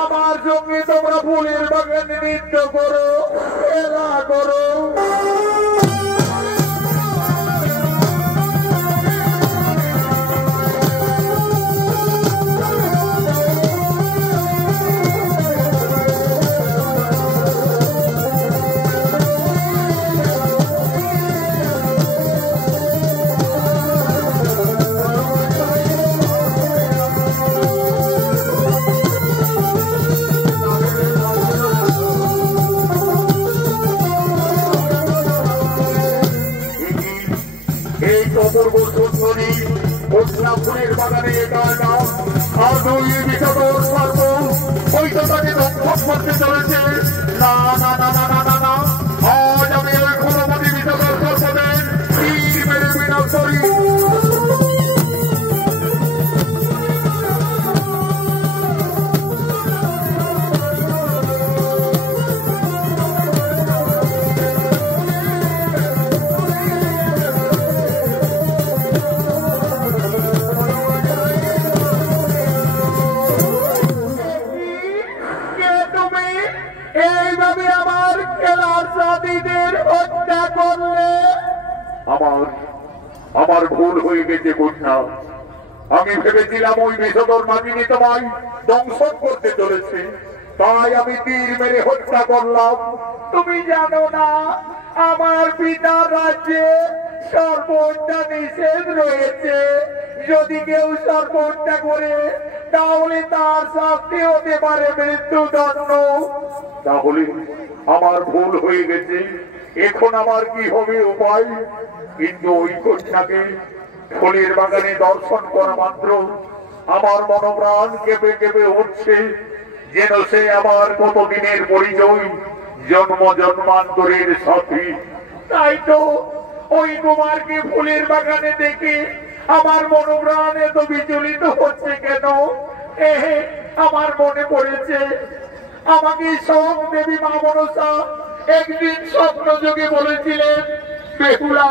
আমার সঙ্গে তোমরা ফুলের বাগানে নৃত্য করো, খেলা করো। ফুলের বাগানে করতে চলেছে। না না না না না না না, আজ আমি ওই ক্ষমতাদি বিষধর সর্বদের তীর মেরে বিনাশ করি। আমার ভুল হয়ে গেছে কন্যা। আমি ভেবেছিলাম ওই বিষধর মাগিনী তোমায় দংশন করতে চলেছে, তাই আমি তীর মেরে হত্যা করলাম। তুমি জানো না আমার পিতার রাজ্যে সর্বহত্যা নিষেধ রয়েছে। যদি কেউ সর্বহত্যা করে তাহলে তার শাস্তি হতে পারে মৃত্যুদণ্ড। তাহলে আমার ভুল হয়ে গেছে, এখন আমার কি হবে উপায়? কিন্তু ওই কন্যাকে ফুলের বাগানে দর্শন করা মাত্র আমার মনোপ্রাণ কেঁপে কেঁপে উঠছে, যেন সে আমার কতদিনের পরিচয়, জন্ম জন্মান্তরের সাথী। তাই তো ওই কুমারকে ফুলের বাগানে দেখে আমার মনোপ্রাণ এত বিচলিত হচ্ছে কেন? আমার মনে পড়েছে আমাকে স্বয়ং দেবী মা মনসা একদিন স্বপ্ন যোগে বলেছিলেন, বেহুলা,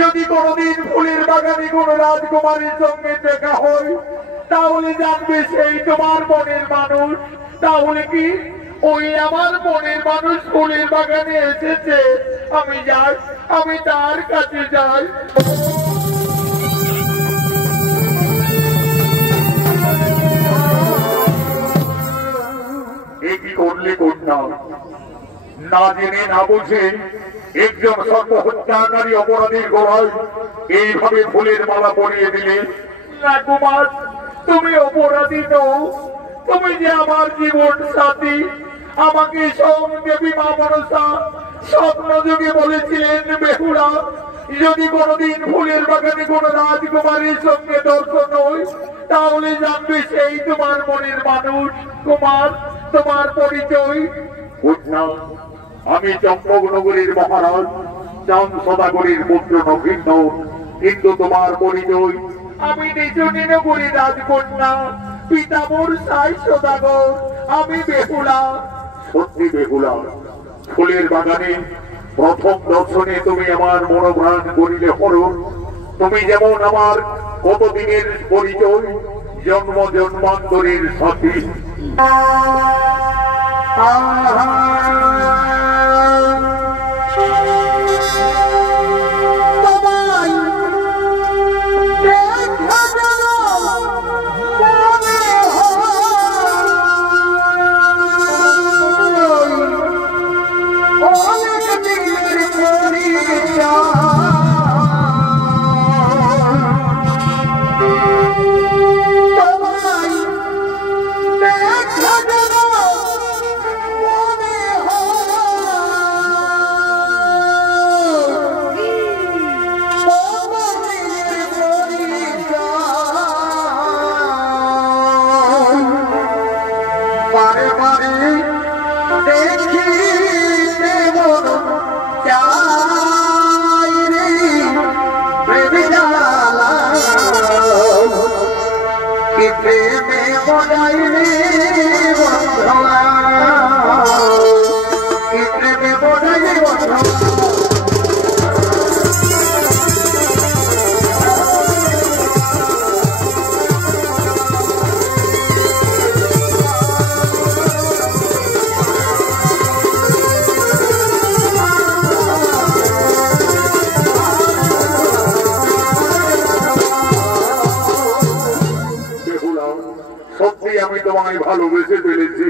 যদি কোনদিন ফুলের বাগানে কোন রাজকুমারীর সঙ্গে দেখা হয় তাহলে জানবে সেই তোমার মনের মানুষ। তাহলে কি ওই আমার মনের মানুষ ফুলের বাগানে এসেছে? আমি যাই, আমি তার কাছে যাই। এ কি করলে কন্যা? না জেনে না বুঝে একজন সর্বহত্যাকারী অপরাধীর গলায় এইভাবে ফুলের মালা পরিয়ে দিলে। না কুমার, তুমি অপরাধী নও, তুমি যে আমার জীবন সাথী। আমাকে স্বয়ং দেবী মা মনসা স্বপ্ন যোগে বলেছিলেন, বেহুলা, যদি কোনদিন ফুলের বাগানে কোন রাজকুমারীর সঙ্গে দর্শন হয় তাহলে জানবে সেই তোমার মনের মানুষ। কুমার, তোমার পরিচয়? আমি চম্পকনগরীর মহারাজ চাঁদ সদাগরীর পুত্র নভিন্ন। কিন্তু তোমার পরিচয়? আমি নিজনগরীর রাজকন্যা পিতামর সাই সদাগর। আমি বেহুলা। সত্যি বেহুলা, ফুলের বাগানে প্রথম দর্শনে তুমি আমার মনোপ্রাণ করিলে হরণ। তুমি যেমন আমার কতদিনের পরিচয়, জন্ম জন্মান্তরের সাথী। ভালোবেসে ফেলেছি।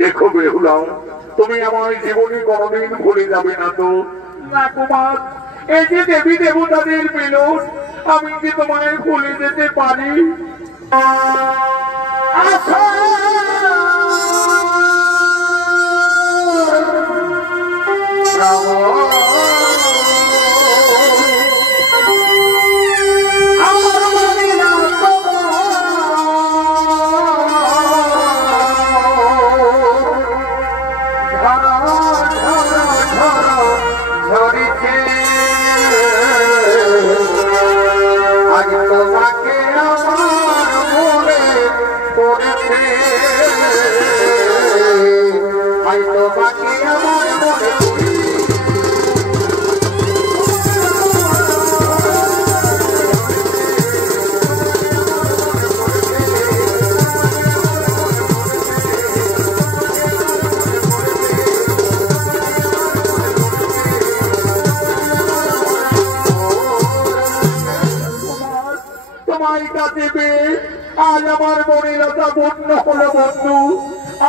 দেখো বেহুলা, তুমি আমার জীবনে কোনদিন ভুলে যাবে না তো? না কুমার, এই যে দেবী দেবতাদের মিলন, আমি কি তোমায় ভুলে যেতে পারি? আচ্ছা আজ আমার মনিরতা বন্য হলো বন্ধু।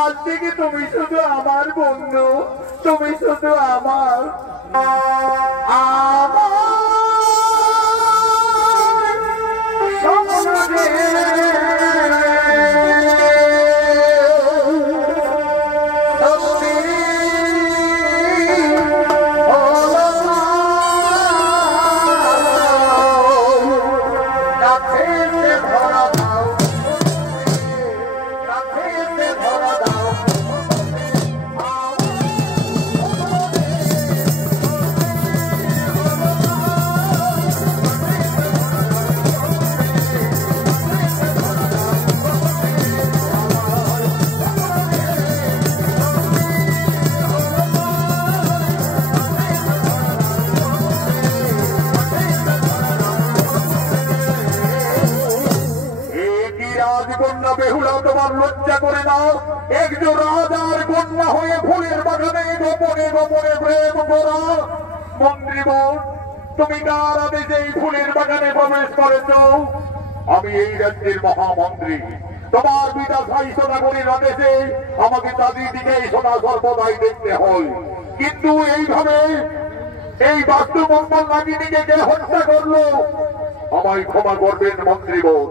আজ থেকে তুমি শুধু আমার বন্ধু, তুমি শুধু আমার বেহুলা, তোমার লজ্জা করে নাও। একজন রাজার কন্যা হয়ে ফুলের বাগানে গোপনে গোপনে প্রেম করা। মন্ত্রীবর, তুমি কার আদেশে এই ফুলের বাগানে প্রবেশ করেছ? আমি এই রাজ্যের মহামন্ত্রী। তোমার পিতা সাই সোনাগরীর আদেশে আমাকে তাদের দিকে সোনা সর্বদাই দেখতে হয়। কিন্তু এইভাবে এই বাস্তুমঙ্গল নাগিনীকে কে হত্যা করলো? আমায় ক্ষমা করবেন মন্ত্রীবর।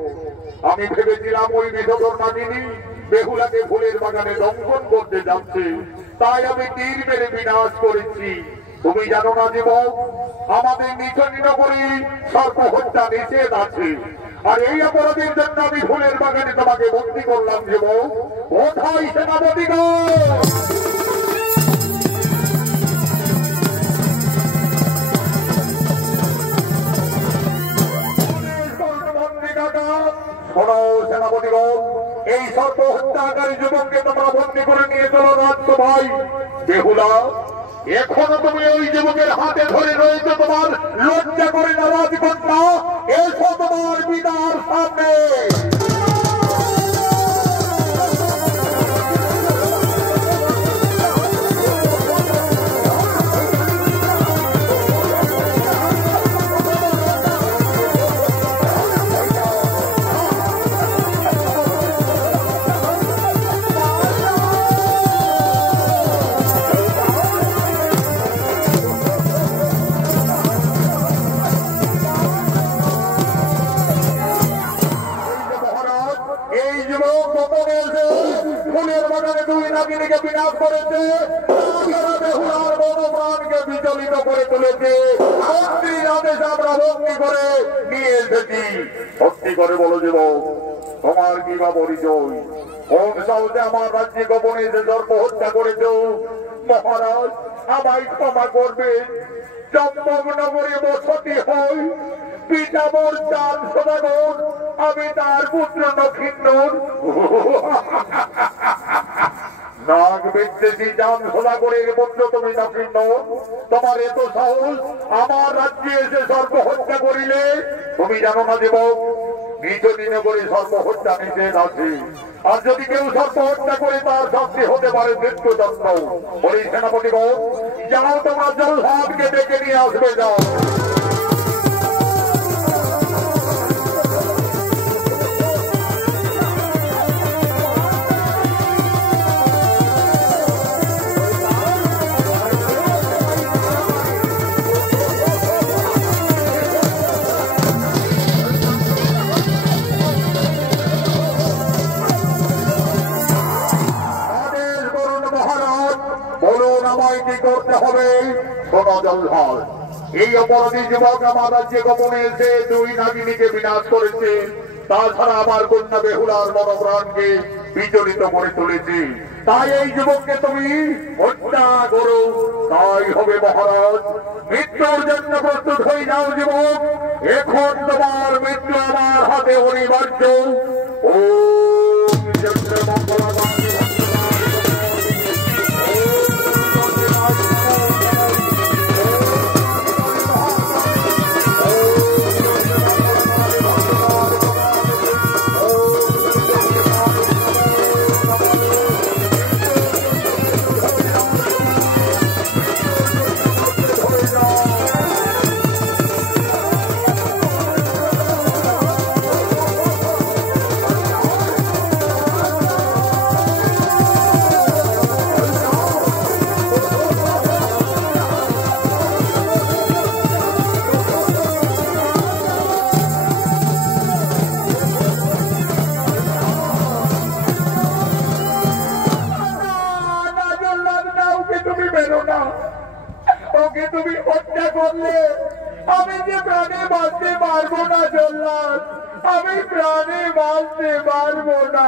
আমি ভেবেছিলাম ওই বিষধর নাগিনী বেহুলাকে ফুলের বাগানে দংশন করতে যাচ্ছে, তাই আমি তীর মেরে বিনাশ করেছি। তুমি জানো না যুবক, আমাদের নিচনী নগরী সর্প হত্যা নিষেধ আছে, আর এই অপরাধের জন্য আমি ফুলের বাগানে তোমাকে বন্দী করলাম। যুবক, কোথায় সেনাপতিগণ? এই সর্ব হত্যাকারী যুবককে তোমরা বন্দী করে নিয়ে চলো রাজসভায়। বেহুলা, এখনো তুমি ওই যুবকের হাতে ধরে রয়েছে, তোমার লজ্জা করে না রাজকন্যা? এসো তোমার পিতার সামনে। ফুলের বাগানে দুই নাগিনীকে বিনাশ করেছে, বেহুলার মনোপ্রাণকে বিচলিত করে তুলেছে। মন্ত্রীর আদেশ আমরা বন্দী করে নিয়ে এসেছি। ভক্তি করে বলো যুবক, তোমার কি বা পরিচয়? কোন সাহসে আমার রাজ্যে গোপনে যে সর্প হত্যা করেছ? মহারাজ, আমায় ক্ষমা করবে। চম্পকনগরে বসতি হয় পিতামর চাঁদ সদাগর, আমি তার পুত্র নক্ষিন্দর। নাগ বিদ্বেষী চাঁদ সদাগরের পুত্র তুমি নক্ষিন্দর, তোমার এত সাহস আমার রাজ্যে এসে সর্প হত্যা করিলে? তুমি জানো না যুবক, নিচনী নগরে সর্প হত্যা নিষেধ আছে, আর যদি কেউ সর্প হত্যা করে তার শাস্তি হতে পারে মৃত্যুদণ্ড। বলি সেনাপতিগণ, যাও তোমরা জলভাবকে ডেকে নিয়ে আসবে, যাও। আমায় কি করতে হবে? শোনো জলধর, এই অপরাধী যুবক আমার রাজ্যে গোপনে এসে দুই নাগিনীকে বিনাশ করেছে, তাছাড়া আমার কন্যা বেহুলার মনোপ্রাণকে বিচলিত করে তুলেছে। তাই এই যুবককে তুমি হত্যা করো, তাই হবে মহারাজ। মৃত্যুর জন্য প্রস্তুত হয়ে যাও যুবক, এখন তোমার মৃত্যু আমার হাতে অনিবার্য। ও ওকে তুমি হত্যা করলে আমি যে প্রাণে বাঁচতে পারবো না জল্লাদ, আমি প্রাণে বাঁচতে পারবো না।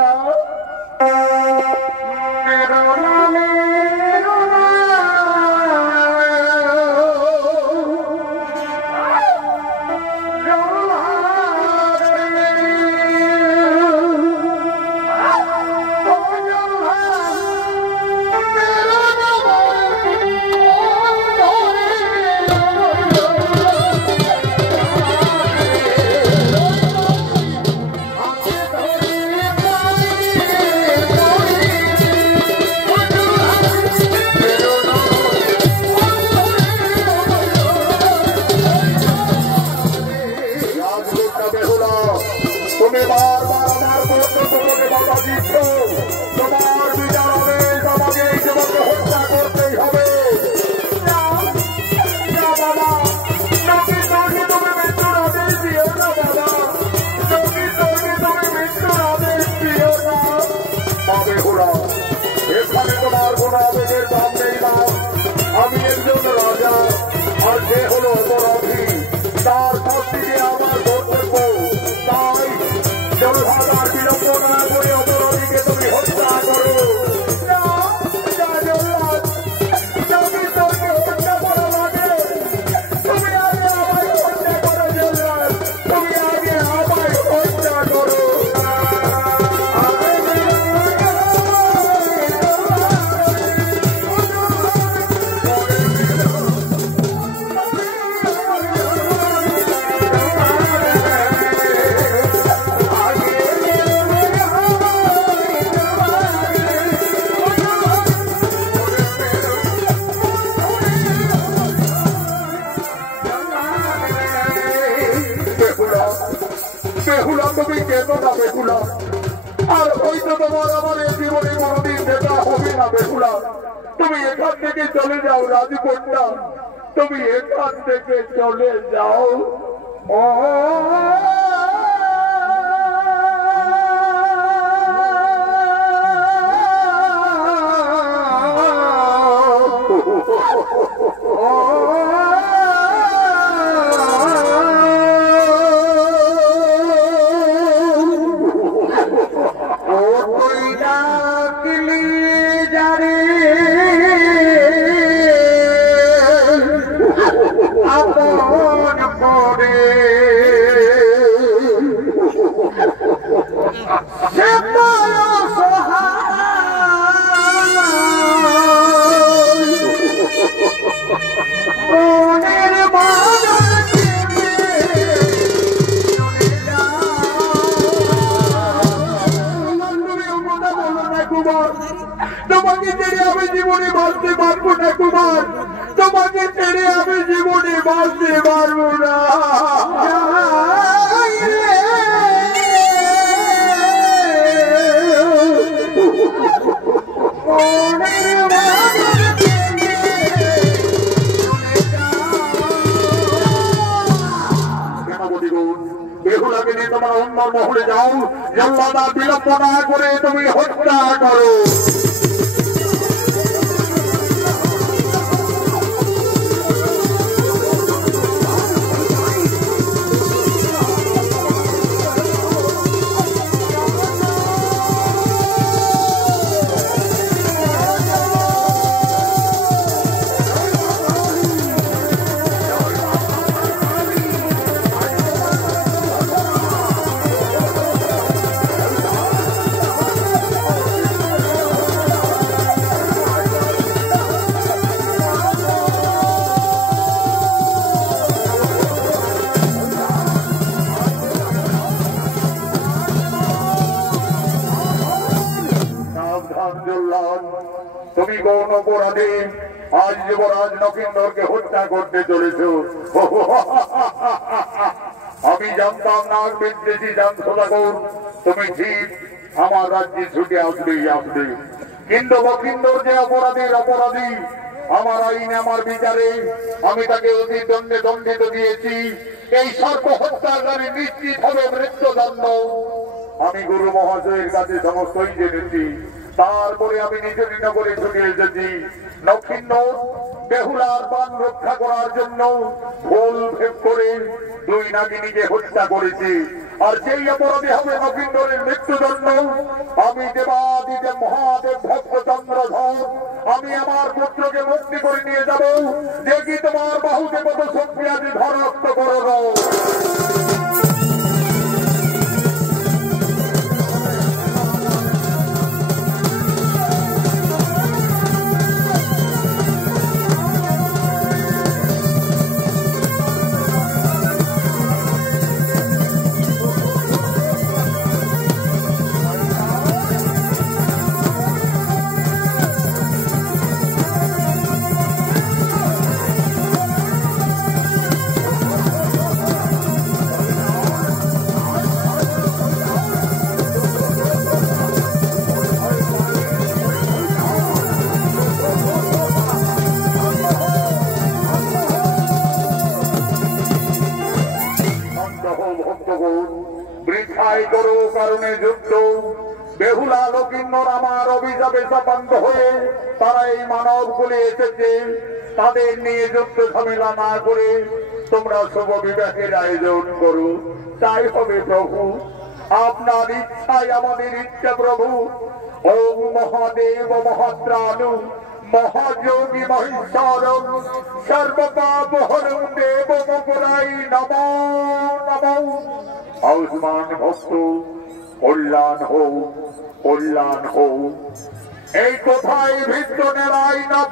তুমি বারবার আমার বক্তব্যকে বাধা দিচ্ছ, তোমার বিচার হবে, তোমাকে এই যুবককে হত্যা করতেই হবে। তুমি মৃত্যুর আদেশ দিও না বাবা, তুমি মৃত্যুর আদেশ দিও না। তবে হলো এখানে তোমার কোন আবেগের দাম নেই না। আমি একজন রাজা, আর যে হলো অপরাধী, তার শাস্তি দিয়ে আমার কর্তব্য। তাই জলধার বিলম্ব না করে অপরাধীকে তুমি হত্যা করো। হত্যা করা লাগে, তুমি আগে আমায় হত্যা করো জল্লাদ, তুমি আগে আমায় হত্যা করো। বেহুলা, তুমি কেন না বেহুলা? আর হয়তো তোমার আমার এই জীবনে কোনদিন দেখা হবে না বেহুলা। তুমি এখান থেকে চলে যাও রাজকন্যা, তুমি এখান থেকে চলে যাও। ও তোমাকে ছেড়ে আমি জীবনে বাঁচতে পারবো না কুমার, তোমাকে ছেড়ে আমি জীবনে বাঁচতে পারবো না। বেহুলাকে নিয়ে তোমার অন্য মহলে যাও, জল্লাদা বিলম্ব না করে তুমি হত্যা করো। কোন অপরাধে আজ যুবরাজ নকিন্দরকে হত্যা করতে চলেছ? আমি জানতাম না বিদ্বেষী জান সদাগর তুমি ঠিক আমার রাজ্যে ছুটে আসবে, কিন্তু নকিন্দর যে অপরাধী আমার আইনে আমার বিচারে আমি তাকে অতি দণ্ডে দণ্ডিত দিয়েছি। এই সর্ব হত্যাকারী নিশ্চিত হবে মৃত্যুদণ্ড। আমি গুরু মহাশয়ের কাছে সমস্তই জেনেছি, তারপরে আমি নিজের নগরে ছুটে এসেছি। নকিন্দর বেহুলার প্রাণ রক্ষা করার জন্য ভুল ভেদ করে দুই নাগিনীকে হত্যা করেছে, আর সেই অপরাধী হবে নকিন্দরের মৃত্যুদণ্ড। আমি দেবাদিদেব মহাদেব ভক্ত চন্দ্রধর আমি আমার পুত্রকে মুক্তি করে নিয়ে যাব। দেখি তোমার বাহুতে কত শক্তি আদি ধরত্ব করো। বৃথায় করো কারণে যুদ্ধ। বেহুলা লকিন্দর আমার অভিশাপে শাপান্ত হয়ে তারা এই মানব কুলে এসেছে। তাদের নিয়ে যুদ্ধ ঝামেলা না করে তোমরা শুভ বিবাহের আয়োজন করো, তাই হবে প্রভু। আপনার ইচ্ছাই আমাদের ইচ্ছা প্রভু। ওম মহাদেব মহাত্রাণু মহাযোগী মহেশ্বর সর্বপাপ হরং দেব মকরাই নমো নমো। আয়ুষ্মান ভক্ত কল্যাণ হোক। এই কোথায় ভিত্ত নেড়াই না